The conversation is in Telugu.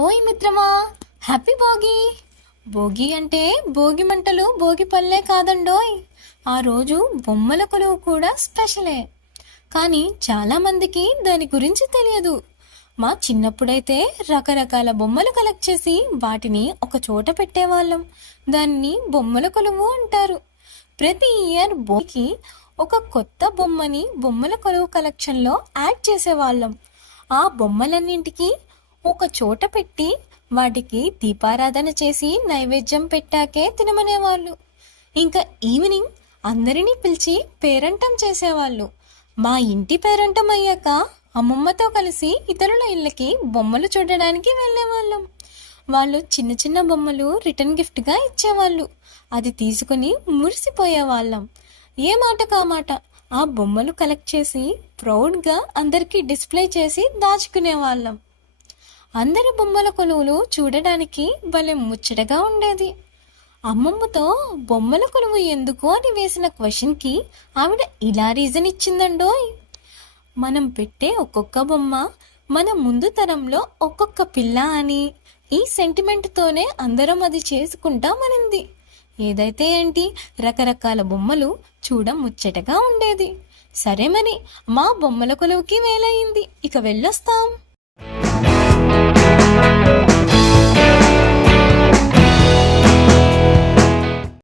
ఓయ్ మిత్రమా, హ్యాపీ భోగి. భోగి అంటే భోగి మంటలు భోగి పల్లె కాదండోయ్. ఆ రోజు బొమ్మల కొలువు కూడా స్పెషలే. కానీ చాలామందికి దాని గురించి తెలియదు. మా చిన్నప్పుడైతే రకరకాల బొమ్మలు కలెక్ట్ చేసి వాటిని ఒక చోట పెట్టేవాళ్ళం. దాన్ని బొమ్మల కొలువు అంటారు. ప్రతి ఇయర్ భోగికి ఒక కొత్త బొమ్మని బొమ్మల కొలువు కలెక్షన్లో యాడ్ చేసేవాళ్ళం. ఆ బొమ్మలన్నింటికి ఒక చోట పెట్టి వాటికి దీపారాధన చేసి నైవేద్యం పెట్టాకే తినమనేవాళ్ళు. ఇంకా ఈవినింగ్ అందరినీ పిలిచి పేరంటం చేసేవాళ్ళు. మా ఇంటి పేరంటం అయ్యాక అమ్మమ్మతో కలిసి ఇతరుల ఇళ్ళకి బొమ్మలు చూడడానికి వెళ్ళేవాళ్ళం. వాళ్ళు చిన్న చిన్న బొమ్మలు రిటర్న్ గిఫ్ట్గా ఇచ్చేవాళ్ళు. అది తీసుకుని మురిసిపోయేవాళ్ళం. ఏ మాట కామాట ఆ బొమ్మలు కలెక్ట్ చేసి ప్రౌడ్గా అందరికీ డిస్ప్లే చేసి దాచుకునేవాళ్ళం. అందరి బొమ్మల కొలువులు చూడడానికి భలే ముచ్చటగా ఉండేది. అమ్మమ్మతో బొమ్మల కొలువు ఎందుకు అని వేసిన క్వశ్చన్కి ఆవిడ ఇలా రీజన్ ఇచ్చిందండోయ్. మనం పెట్టే ఒక్కొక్క బొమ్మ మన ముందు తరంలో ఒక్కొక్క పిల్ల అని, ఈ సెంటిమెంట్తోనే అందరం అది చేసుకుంటామనింది. ఏదైతే ఏంటి, రకరకాల బొమ్మలు చూడ ముచ్చటగా ఉండేది. సరే మరి, మా బొమ్మల కొలువుకి వేలయింది, ఇక వెళ్ళొస్తాం.